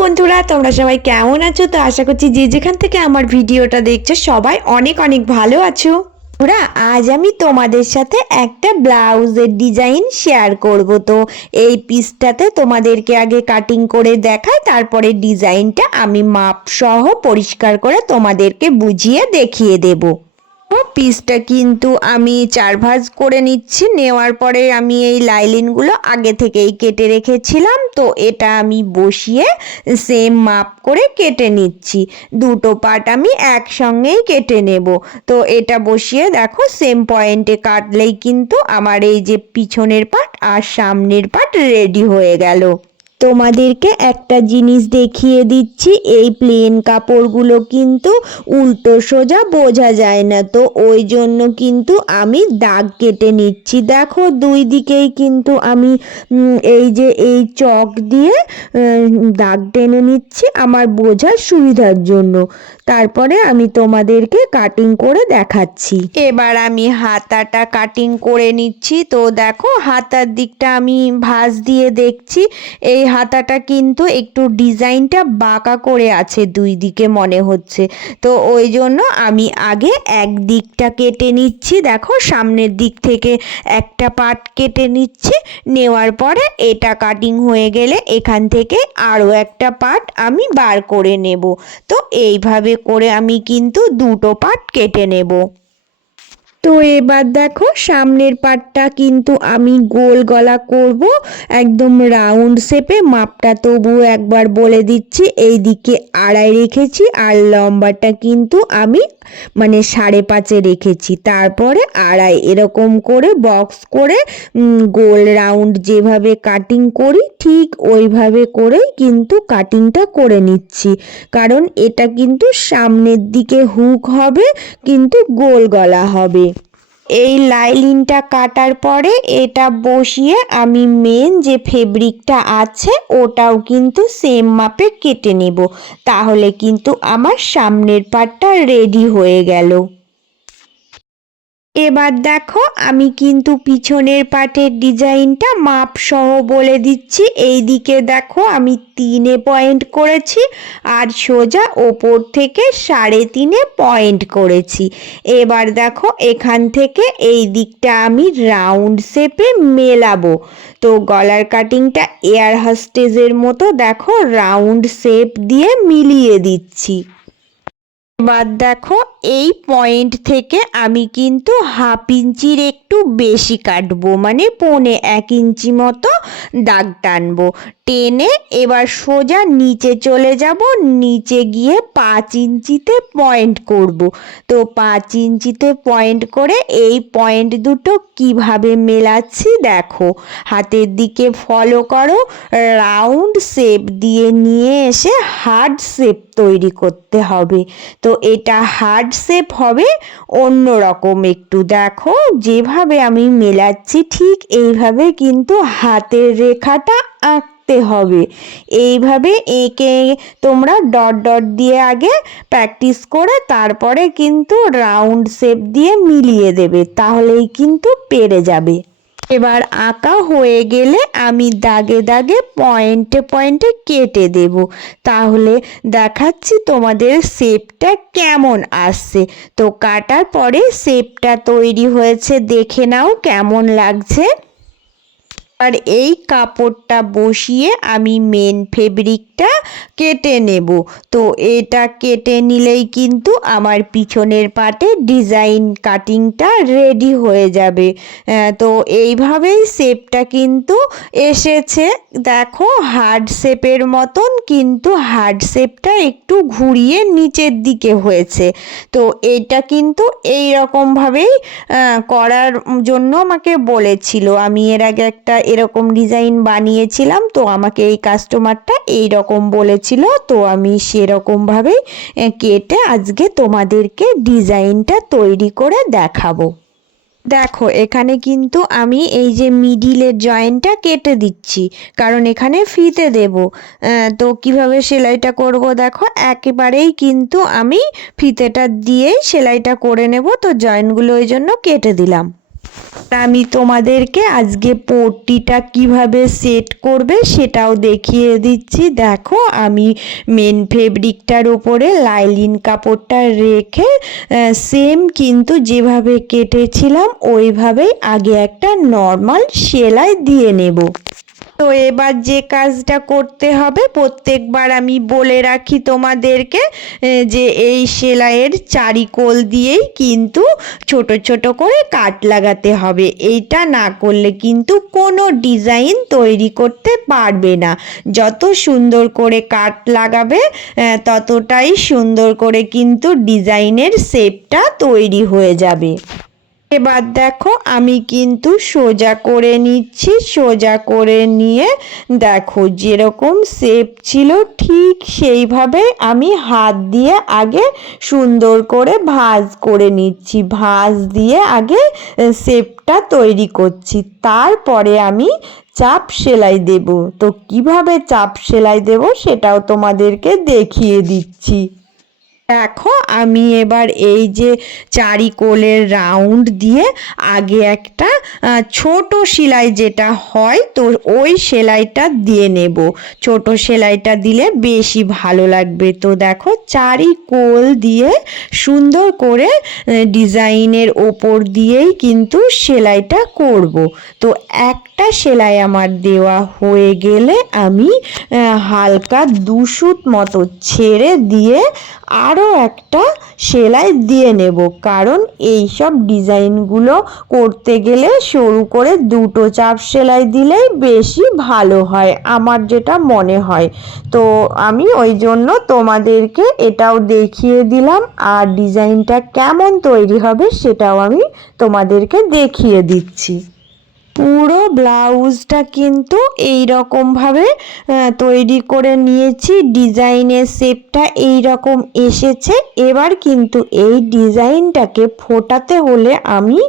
বন্ধুরা, তোমরা সবাই কেমন আছো? তো আশা করছি যে যেখান থেকে আমার ভিডিওটা দেখছো সবাই অনেক অনেক ভালো আছো। বন্ধুরা, আজ আমি তোমাদের সাথে একটা ব্লাউজের ডিজাইন শেয়ার করব। তো এই পিসটাতে তোমাদেরকে আগে কাটিং করে দেখাই, তারপরে ডিজাইনটা আমি মাপ সহ পরিষ্কার করে তোমাদেরকে বুঝিয়ে দেখিয়ে দেবো। পিসটা কিন্তু আমি 4 ভাঁজ করে নিচ্ছি। নেওয়ার পরে আমি এই লাইলিনগুলো আগে থেকেই কেটে রেখেছিলাম, তো এটা আমি বসিয়ে সেম মাপ করে কেটে নিচ্ছি। দুটো পার্ট আমি একসঙ্গেই কেটে নেব। তো এটা বসিয়ে দেখো সেম পয়েন্টে কাটলেই কিন্তু আমার এই যে পিছনের পার্ট আর সামনের পার্ট রেডি হয়ে গেল। তোমাদেরকে একটা জিনিস দেখিয়ে দিচ্ছি, এই প্লেন কাপড়গুলো কিন্তু উল্টো সোজা বোঝা যায় না, তো ওই জন্য কিন্তু আমি দাগ কেটে নিচ্ছি। দেখো দুই দিকেই কিন্তু আমি এই চক দিয়ে দাগ টেনে নিচ্ছি আমার বোঝার সুবিধার জন্য। তারপরে আমি তোমাদেরকে কাটিং করে দেখাচ্ছি। এবার আমি হাতাটা কাটিং করে নিচ্ছি। তো দেখো হাতার দিকটা আমি ভাঁজ দিয়ে দেখছি, এই হাতাটা কিন্তু একটু ডিজাইনটা বাঁকা করে আছে দুই দিকে মনে হচ্ছে। তো ওই জন্য আমি আগে এক দিকটা কেটে নিচ্ছি। দেখো সামনের দিক থেকে একটা পার্ট কেটে নিচ্ছি। নেওয়ার পরে এটা কাটিং হয়ে গেলে এখান থেকে আরও একটা পার্ট আমি বার করে নেব। তো এইভাবে করে আমি কিন্তু দুটো পার্ট কেটে নেব। তো এবার দেখো সামনের পার্টটা কিন্তু আমি গোল গলা করব, একদম রাউন্ড শেপে। মাপটা তবুও একবার বলে দিচ্ছি, এই দিকে 2.5 রেখেছি আর লম্বাটা কিন্তু আমি 5.5 রেখেছি। তারপরে 2.5 এরকম করে বক্স করে গোল রাউন্ড যেভাবে কাটিং করি ঠিক ওইভাবে করেই কিন্তু কাটিংটা করে নিচ্ছি, কারণ এটা কিন্তু সামনের দিকে হুক হবে কিন্তু গোল গলা হবে। এই লাইলিনটা কাটার পরে এটা বসিয়ে আমি মেন যে ফেব্রিকটা আছে ওটাও কিন্তু সেম মাপে কেটে নেব, তাহলে কিন্তু আমার সামনের পার্টটা রেডি হয়ে গেল। এবার দেখো আমি কিন্তু পিছনের পার্টের ডিজাইনটা মাপ সহ বলে দিচ্ছি। এই দিকে দেখো আমি 3 পয়েন্ট করেছি আর সোজা ওপর থেকে 3.5 পয়েন্ট করেছি। এবার দেখো এখান থেকে এই দিকটা আমি রাউন্ড শেপে মেলাবো। তো গলার কাটিংটা এয়ার হোস্টেজের মতো দেখো রাউন্ড শেপ দিয়ে মিলিয়ে দিচ্ছি। এবার দেখো এই পয়েন্ট থেকে আমি কিন্তু 1/2 ইঞ্চির একটু বেশি কাটবো, 1.25 ইঞ্চি মতো দাগ টানবো। টেনে এবার সোজা নিচে চলে যাব, নিচে গিয়ে 5 ইঞ্চিতে পয়েন্ট করব। তো 5 ইঞ্চিতে পয়েন্ট করে এই পয়েন্ট দুটো কিভাবে মেলাচ্ছি দেখো, হাতের দিকে ফলো করো। রাউন্ড শেপ দিয়ে নিয়ে এসে হার্ড শেপ তৈরি করতে হবে। তো এটা হার্ড শেপ হবে অন্য রকম একটু। দেখো যেভাবে আমি মেলাচ্ছি ঠিক এইভাবে কিন্তু হাতের রেখাটা আঁকতে হবে। এইভাবে এঁকে তোমরা ডট ডট দিয়ে আগে প্র্যাকটিস করে তারপরে কিন্তু রাউন্ড শেপ দিয়ে মিলিয়ে দেবে, তাহলেই কিন্তু পেরে যাবে। এবার আঁকা হয়ে গেলে আমি দাগে দাগে পয়েন্টে পয়েন্টে কেটে দেব, তাহলে দেখাচ্ছি তোমাদের শেপটা কেমন আসছে। তো কাটার পরে শেপটা তৈরি হয়েছে, দেখে নাও কেমন লাগছে। আর এই কাপড়টা বসিয়ে আমি মেন ফেব্রিকটা কেটে নেব। তো এটা কেটে নিলেই কিন্তু আমার পিছনের পাটে ডিজাইন কাটিংটা রেডি হয়ে যাবে। তো এইভাবেই শেপটা কিন্তু এসেছে। দেখো হার্ড শেপের মতন, কিন্তু হার্ড শেপটা একটু ঘুরিয়ে নিচের দিকে হয়েছে। তো এটা কিন্তু এই রকমভাবেই করার জন্য আমাকে বলেছিল। আমি এর আগে একটা এরকম ডিজাইন বানিয়েছিলাম, তো আমাকে এই কাস্টমারটা এই রকম বলেছিল, তো আমি সেরকমভাবেই কেটে আজকে তোমাদেরকে ডিজাইনটা তৈরি করে দেখাবো। দেখো এখানে কিন্তু আমি এই যে মিডিলের জয়েন্টটা কেটে দিচ্ছি, কারণ এখানে ফিতে দেব। তো কিভাবে সেলাইটা করব দেখো, একেবারেই কিন্তু আমি ফিতেটা দিয়েই সেলাইটা করে নেব। তো জয়েন্টগুলো ওই জন্য কেটে দিলাম। আমি তোমাদেরকে আজকে পট্টিটা কিভাবে সেট করবে সেটাও দেখিয়ে দিচ্ছি। দেখো আমি মেন ফেব্রিকটার ওপরে লাইলিন কাপড়টা রেখে সেম কিন্তু যেভাবে কেটেছিলাম ওইভাবেই আগে একটা নর্মাল সেলাই দিয়ে নেব। তো এবার যে কাজটা করতে হবে, প্রত্যেকবার আমি বলে রাখি তোমাদেরকে যে এই সেলাইয়ের চারিকোল দিয়েই কিন্তু ছোট ছোট করে কাট লাগাতে হবে। এইটা না করলে কিন্তু কোনো ডিজাইন তৈরি করতে পারবে না। যত সুন্দর করে কাট লাগাবে ততটাই সুন্দর করে কিন্তু ডিজাইনের শেপটা তৈরি হয়ে যাবে। এবার দেখো আমি কিন্তু সোজা করে নিচ্ছি। সোজা করে নিয়ে দেখো যেরকম শেপ ছিল ঠিক সেইভাবে আমি হাত দিয়ে আগে সুন্দর করে ভাঁজ করে নিচ্ছি। ভাঁজ দিয়ে আগে শেপটা তৈরি করছি, তারপরে আমি চাপ সেলাই দেব। তো কিভাবে চাপ সেলাই দেব সেটাও তোমাদেরকে দেখিয়ে দিচ্ছি। দেখো আমি এবার এই যে চারিকোলের রাউন্ড দিয়ে আগে একটা ছোট সেলাই যেটা হয় তো ওই সেলাইটা দিয়ে নেব। ছোট সেলাইটা দিলে বেশি ভালো লাগবে। তো দেখো চারিকোল দিয়ে সুন্দর করে ডিজাইনের ওপর দিয়েই কিন্তু সেলাইটা করব। তো একটা সেলাই আমার দেওয়া হয়ে গেলে আমি হালকা 2 সুত মতো ছেড়ে দিয়ে আরও একটা সেলাই দিয়ে নেব, কারণ এই সব ডিজাইনগুলো করতে গেলে সরু করে 2টো চাপ সেলাই দিলেই বেশি ভালো হয়, আমার যেটা মনে হয়। তো আমি ওই জন্য তোমাদেরকে এটাও দেখিয়ে দিলাম, আর ডিজাইনটা কেমন তৈরি হবে সেটাও আমি তোমাদেরকে দেখিয়ে দিচ্ছি। পুরো ব্লাউজটা কিন্তু এই রকমভাবে তৈরি করে নিয়েছি। ডিজাইনের শেপটা এই রকম এসেছে। এবার কিন্তু এই ডিজাইনটাকে ফোটাতে হলে আমি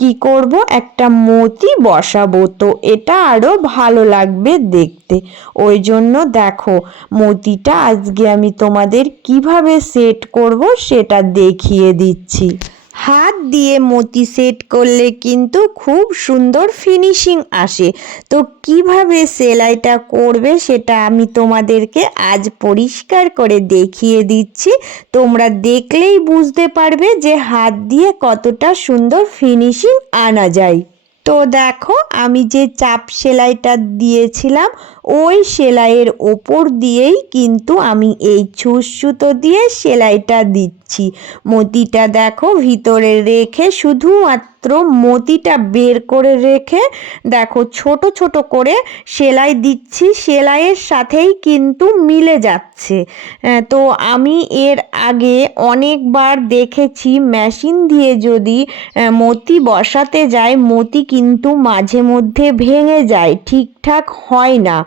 কি করব, একটা মতি বসাবো। তো এটা আরও ভালো লাগবে দেখতে। ওই জন্য দেখো মতিটা আজকে আমি তোমাদের কিভাবে সেট করব সেটা দেখিয়ে দিচ্ছি। হাত দিয়ে মতি সেট করলে কিন্তু খুব সুন্দর ফিনিশিং আসে। তো কিভাবে সেলাইটা করবে সেটা আমি তোমাদেরকে আজ পরিষ্কার করে দেখিয়ে দিচ্ছি। তোমরা দেখলেই বুঝতে পারবে যে হাত দিয়ে কতটা সুন্দর ফিনিশিং আনা যায়। তো দেখো আমি যে চাপ সেলাইটা দিয়েছিলাম ওই সেলাইয়ের ওপর দিয়েই কিন্তু আমি এই ছুঁচ সুতো দিয়ে সেলাইটা দিচ্ছি। মতিটা দেখো ভিতরে রেখে শুধুমাত্র মতিটা বের করে রেখে দেখো ছোট ছোট করে সেলাই দিচ্ছি। সেলাইয়ের সাথেই কিন্তু মিলে যাচ্ছে। তো আমি এর আগে অনেকবার দেখেছি মেশিন দিয়ে যদি মতি বসাতে যায় মতি কিন্তু মাঝে মধ্যে ভেঙে যায়, ঠিকঠাক হয় না।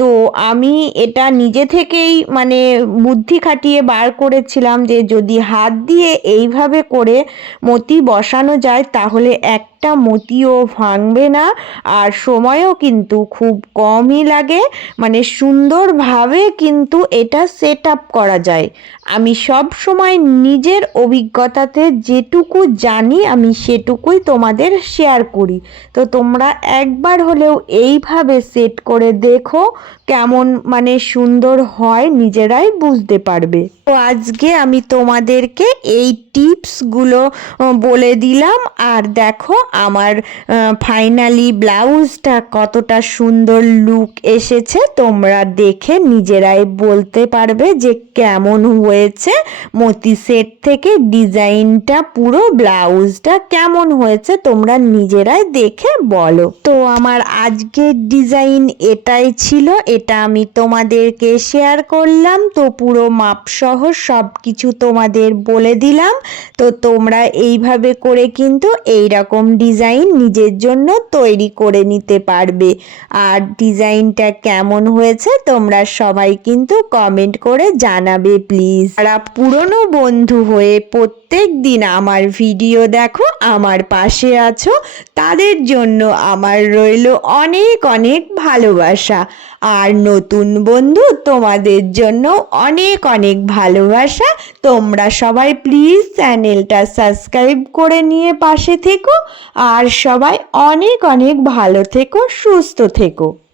তো আমি এটা নিজে থেকেই মানে বুদ্ধি খাটিয়ে বার করেছিলাম যে যদি হাত দিয়ে এইভাবে করে মতি বসানো যায় তাহলে একটা মতিও ভাঙবে না, আর সময়ও কিন্তু খুব কমই লাগে, মানে সুন্দরভাবে কিন্তু এটা সেট আপ করা যায়। আমি সব সময় নিজের অভিজ্ঞতাতে যেটুকু জানি আমি সেটুকুই তোমাদের শেয়ার করি। তো তোমরা একবার হলেও এইভাবে সেট করে দেখো, কেমন মানে সুন্দর হয় নিজেরাই বুঝতে পারবে। তো আজকে আমি তোমাদেরকে এই টিপসগুলো বলে দিলাম। আর দেখো আমার ফাইনালি ব্লাউজটা কতটা সুন্দর লুক এসেছে, তোমরা দেখে নিজেরাই বলতে পারবে যে কেমন হয়েছে। মতি সেট থেকে ডিজাইনটা পুরো ব্লাউজটা কেমন হয়েছে তোমরা নিজেরাই দেখে বলো। তো আমার আজকের ডিজাইন এটাই ছিল, এটা আমি তোমাদেরকে শেয়ার করলাম। তো পুরো মাপসহ সব কিছু তোমাদের বলে দিলাম। তো তোমরা এইভাবে করে কিন্তু এই রকম ডিজাইন নিজের জন্য তৈরি করে নিতে পারবে। আর ডিজাইনটা কেমন হয়েছে তোমরা সবাই কিন্তু কমেন্ট করে জানাবে প্লিজ। যারা পুরনো বন্ধু হয়ে প্রত্যেক দিন আমার ভিডিও দেখো, আমার পাশে আছো, তাদের জন্য আমার রইল অনেক অনেক ভালোবাসা। আর নতুন বন্ধু তোমাদের জন্য অনেক অনেক ভালোবাসা। তোমরা সবাই প্লিজ চ্যানেলটা সাবস্ক্রাইব করে নিয়ে পাশে থেকো। আর সবাই অনেক অনেক ভালো থেকো, সুস্থ থেকো।